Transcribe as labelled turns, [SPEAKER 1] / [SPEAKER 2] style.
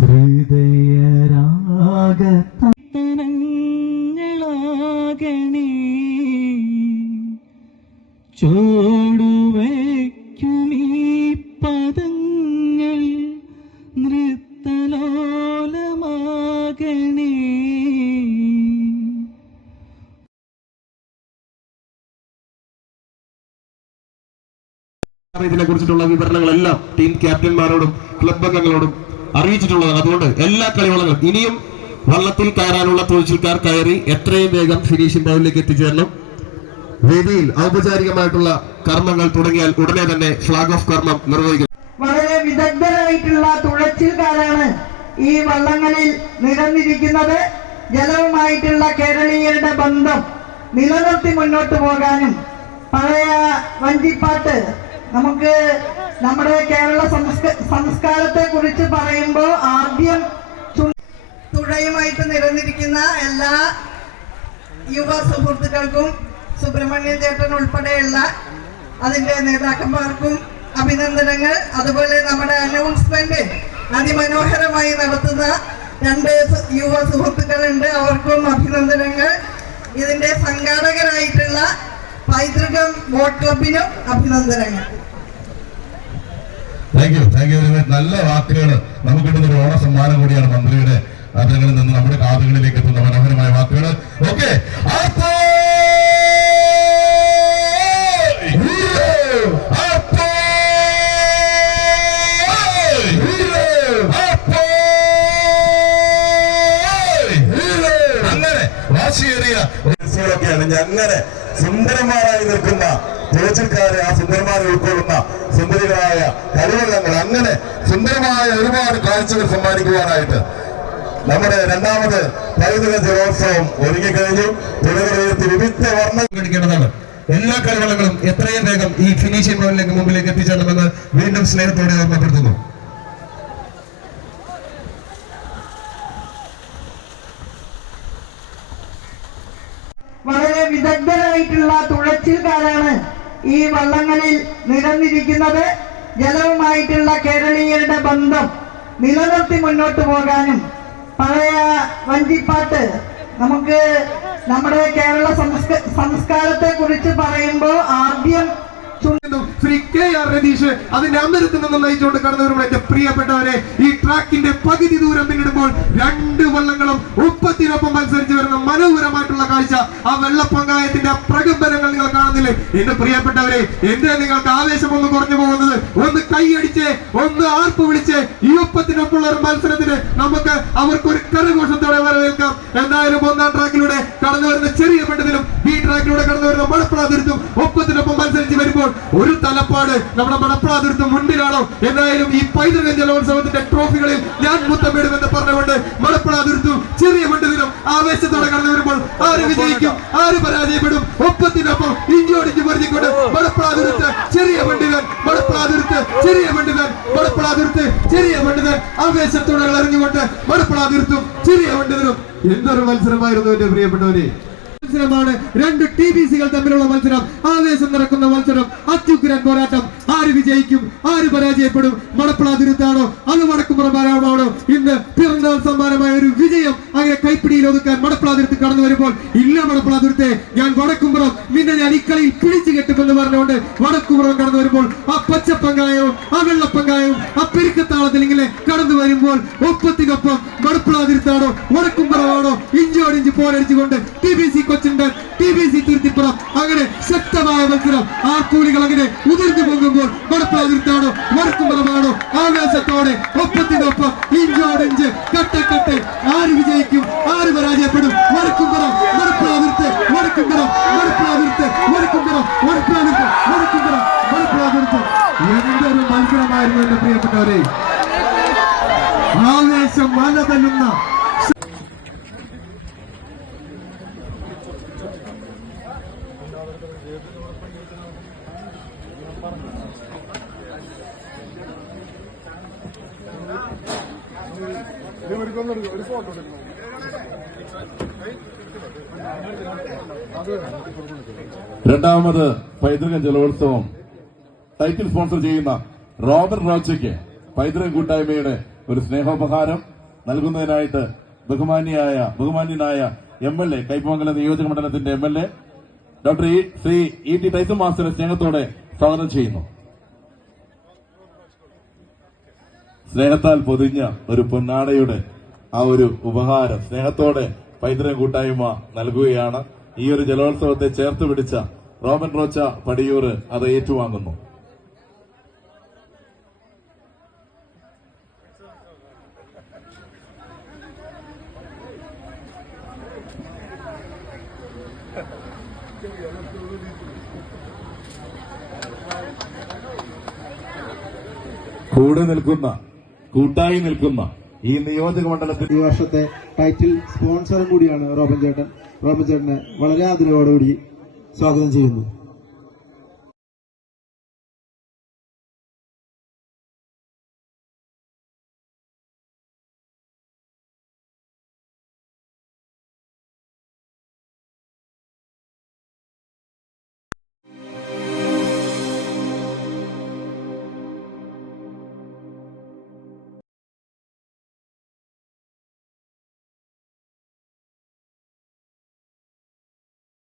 [SPEAKER 1] ഹൃദയരാഗതനങ്ങളാകണേ
[SPEAKER 2] ഇതിനെ കുറിച്ചിട്ടുള്ള വിവരണങ്ങളെല്ലാം team ക്യാപ്റ്റന്മാരോടും club അംഗങ്ങളോടും അറിയിച്ചിട്ടുള്ളതാണ്. അതുകൊണ്ട് എല്ലാ കളിവള്ളങ്ങളും ഇനിയും വള്ളത്തിൽ കയറാനുള്ള തൊഴിച്ചിൽക്കാർ കയറി എത്രയും വേഗം ഫിനിഷിംഗ് പൗണ്ടിലേക്ക് എത്തിച്ചേരണം. വേദിയിൽ ഔപചാരികമായിട്ടുള്ള കർമ്മങ്ങൾ തുടങ്ങിയാൽ ഉടനെ തന്നെ ഫ്ലാഗ് ഓഫ് കർമ്മം നിർവഹിക്കും
[SPEAKER 3] വളരെ വിദഗ്ധരായിട്ടുള്ള തുഴച്ചിൽക്കാരാണ് ഈ വള്ളങ്ങളിൽ നിരന്നിരിക്കുന്നത്. ജലവുമായിട്ടുള്ള കേരളീയരുടെ ബന്ധം നിലനിർത്തി മുന്നോട്ട് പോകാനും പഴയ വഞ്ചിപ്പാട്ട് നമുക്ക് നമ്മുടെ കേരള സംസ്കാരത്തെ കുറിച്ച് പറയുമ്പോൾ ആദ്യം തുഴയുമായിട്ട് നിരന്നിരിക്കുന്ന എല്ലാ യുവ സുഹൃത്തുക്കൾക്കും സുബ്രഹ്മണ്യൻ ചേട്ടൻ ഉൾപ്പെടെയുള്ള അതിന്റെ നേതാക്കന്മാർക്കും അഭിനന്ദനങ്ങൾ. അതുപോലെ നമ്മുടെ അനൗൺസ്മെന്റ് അതിമനോഹരമായി നടത്തുന്ന രണ്ട് യുവ സുഹൃത്തുക്കളുണ്ട്. അവർക്കും അഭിനന്ദനങ്ങൾ. ഇതിന്റെ സംഘാടകരായിട്ടുള്ള പൈതൃകം ബോട്ട് ക്ലബിനും അഭിനന്ദനങ്ങൾ.
[SPEAKER 4] Thank you thank you very much നല്ല വാക്കുകൾ നമുക്ക് കിട്ടുന്ന ഒരു ഓണ സമ്മാനം കൂടിയാണ് മന്ത്രിയുടെ അതിങ്ങളിൽ നിന്ന് നമ്മുടെ കാതുകളിലേക്ക് എത്തുന്ന മനോഹരമായ വാക്കുകൾ ഓക്കെ അങ്ങനെ അങ്ങനെ. സുന്ദരന്മാരായി നിൽക്കുന്ന തിരച്ചിൽക്കാരെ ആ സുന്ദരന്മാരെ ഉൾക്കൊള്ളുന്ന സുന്ദരികളായ കരുവെള്ളങ്ങൾ. അങ്ങനെ സുന്ദരമായ ഒരുപാട് കാഴ്ചകൾ സമ്മാനിക്കുവാനായിട്ട് നമ്മുടെ രണ്ടാമത് പൈതൃക ജലോത്സവം ഒരുങ്ങിക്കഴിഞ്ഞു. തുഴകളുയർത്തി വിവിധ വർണം
[SPEAKER 2] എടുക്കേണ്ടതാണ് എല്ലാ കരുവെള്ളങ്ങളും എത്രയും വേഗം ഈ ഫിനിഷിംഗ് മുന്നിലേക്ക് മുമ്പിലേക്ക് എത്തിച്ചേരണമെന്ന് വീണ്ടും സ്നേഹത്തോടെ ഓർമ്മപ്പെടുത്തുന്നു
[SPEAKER 3] വളരെ വിദഗ്ധരായിട്ടുള്ള തുഴച്ചിൽക്കാരാണ് ഈ വള്ളങ്ങളിൽ നിരന്നിരിക്കുന്നത്. ജലവുമായിട്ടുള്ള കേരളീയരുടെ ബന്ധം നിലനിർത്തി മുന്നോട്ട് പോകാനും പഴയ വഞ്ചിപ്പാട്ട് നമുക്ക് നമ്മുടെ കേരള സംസ്ക സംസ്കാരത്തെ കുറിച്ച് പറയുമ്പോൾ ആദ്യം
[SPEAKER 2] ശ്രീ കെ ആർ രതീഷ് അതിന്റെ അമരത്തിൽ നിന്ന് നയിച്ചുകൊണ്ട് കടന്നവരുമ്പോൾ എന്റെ പ്രിയപ്പെട്ടവരെ ഈ ട്രാക്കിന്റെ പകുതി ദൂരം പിന്നിടുമ്പോൾ രണ്ട് വള്ളങ്ങളും ഉപ്പത്തിനൊപ്പം മത്സരിച്ച് വരുന്ന മനോഹരമായിട്ടുള്ള കാഴ്ച. ആ വെള്ളപ്പങ്കായത്തിന്റെ പ്രകമ്പനങ്ങൾ നിങ്ങൾ കാണുന്നില്ലേ? എന്റെ പ്രിയപ്പെട്ടവരെ എന്റെ നിങ്ങൾക്ക് ആവേശം ഒന്ന് കുറഞ്ഞു പോകുന്നത് ഒന്ന് കൈയടിച്ച് ഒന്ന് ആർപ്പ് വിളിച്ച് ഈ ഒപ്പത്തിനൊപ്പമുള്ള ഒരു മത്സരത്തിന് നമുക്ക് അവർക്ക് ഒരു കരഘോഷത്തോടെ വരവേൽക്കാം. എന്തായാലും ഒന്നാം ട്രാക്കിലൂടെ കടന്നു വരുന്ന ചെറിയ പെട്ടതിലും ഈ ട്രാക്കിലൂടെ കടന്നു വരുന്ന മണപ്പുറാതിരുത്തും ഒപ്പത്തിനൊപ്പം മത്സരിച്ച് വരുമ്പോൾ ഒരു തലപ്പാട് നമ്മുടെ മണപ്പുറാതിരുത്തും മുൻപിലാണോ എന്തായാലും ഈ പൈതൃക ജലോത്സവത്തിന്റെ ട്രോഫികളിൽ ഞാൻ മുത്തമിടുമെന്ന് പറഞ്ഞുകൊണ്ട് മണപ്പുറാതിരുത്തും ചെറിയ പെട്ടതിലും ആവേശത്തോടെ കടന്നു വരുമ്പോൾ ആര് വിജയിക്കും ആര് പരാജയപ്പെടും ഒപ്പത്തിനൊപ്പം ഇഞ്ചോടിച്ച് പറഞ്ഞിക്കൊണ്ട് മണപ്പുറാതിരുത്ത് ചെറിയ പണ്ഡിതൻ മണപ്പുറാതിരുത്ത് ചെറിയ പണ്ഡിതൻ മണപ്പുറാതിരുത്ത് ചെറിയ പണ്ഡിതൻ ആവേശത്തോടെ ഇറങ്ങിക്കൊണ്ട് മണപ്പുറാതിരുത്തും ചെറിയ പണ്ഡിതനും എന്തൊരു മത്സരമായിരുന്നു എന്റെ പ്രിയപ്പെട്ടവരെ മത്സരമാണ്. രണ്ട് ടി ബി സികൾ തമ്മിലുള്ള മത്സരം. ആവേശം നടക്കുന്ന മത്സരം. അത്യുഗ്രൻ പോരാട്ടം. ആര് വിജയിക്കും? ആര് പരാജയപ്പെടും? മണപ്പുളാതിരുത്താണോ അത് വടക്കുമുറമാരാണോ ഇന്ന് പിറന്നാൾ സമ്മാനമായ ഒരു വിജയം അങ്ങനെ കൈപ്പിടിയിൽ ഒതുക്കാൻ മണപ്പുളാതിരുത്ത് കടന്നു വരുമ്പോൾ ഇല്ല മണപ്പുളാതിരുത്തെ ഞാൻ വടക്കുംപുറം നിന്നെ ഞാൻ ഇക്കളിയിൽ പിടിച്ചു കെട്ടുമെന്ന് പറഞ്ഞുകൊണ്ട് വടക്കുപുറം കടന്നു വരുമ്പോൾ ആ പച്ചപ്പങ്കായവും ആ വെള്ളപ്പങ്കായവും ആ പെരുക്കത്താളത്തിൽ ഇങ്ങനെ കടന്നു വരുമ്പോൾ ഒപ്പത്തിനൊപ്പം മണപ്പുളാതിരുത്താണോ വടക്കുംപുറമാണോ ഇഞ്ചോടിഞ്ച് പോരടിച്ചുകൊണ്ട് ടി ബി സി കൊച്ചിന്റെ ടി ബി സി തുരുത്തിപ്പുറം. അങ്ങനെ ശക്തമായ മത്സരം ആ കൂലികൾ അങ്ങനെ ഉതിർന്നു പോകുമ്പോൾ മണപ്പുളാതിരുത്താണോ വടക്കുംപുറമാണോ ആവേശത്തോടെ ഒപ്പത്തിനൊപ്പം ഇഞ്ചോടിഞ്ച് കട്ടക്കട്ടെ ആര് വിജയിക്കും? ആര് പരാജയപ്പെടും? വടക്കുംപുറം മണപ്പുളാതിരുത്ത് വടക്കുംപുറം മണപ്പുളാതിരുത്ത് വടക്കുംപുറം മണപ്പുളാതിരുത്ത് വടക്കുംപുറം മണപ്പുളാതിരുത്ത് എന്തൊരു മത്സരമായിരുന്നു എന്റെ പ്രിയപ്പെട്ടവരെ. ആവേശം മല തല്ലുന്ന
[SPEAKER 5] രണ്ടാമത് പൈതൃക ജലോത്സവം. ടൈറ്റിൽ സ്പോൺസർ ചെയ്യുന്ന റോബർട്ട് റോച്ചയ്ക്ക് പൈതൃക കൂട്ടായ്മയുടെ ഒരു സ്നേഹോപഹാരം നൽകുന്നതിനായിട്ട് ബഹുമാന്യായ ബഹുമാന്യനായ എം എൽ എ കൈപ്പമംഗലം നിയോജക മണ്ഡലത്തിന്റെ M L A doctor Shri E T Tyson മാസ്റ്ററെ സ്നേഹത്തോടെ സ്വാഗതം ചെയ്യുന്നു. സ്നേഹത്താൽ പൊതിഞ്ഞ ഒരു പൊന്നാടയുടെ ആ ഒരു ഉപഹാരം സ്നേഹത്തോടെ പൈതൃക കൂട്ടായ്മ നൽകുകയാണ്. ഈ ഒരു ജലോത്സവത്തെ ചേർത്ത് പിടിച്ച റോബൻ റോച്ച പടിയൂർ അത് ഏറ്റുവാങ്ങുന്നു. കൂടെ നിൽക്കുന്ന കൂട്ടായി നിൽക്കുന്ന ഈ നിയോജക മണ്ഡലത്തിൽ
[SPEAKER 6] ഈ വർഷത്തെ ടൈറ്റിൽ സ്പോൺസറും കൂടിയാണ് റോബൻ ചേട്ടൻ. റോബൻ ചേട്ടനെ വളരെ ആദരവോടുകൂടി സ്വാഗതം ചെയ്യുന്നു.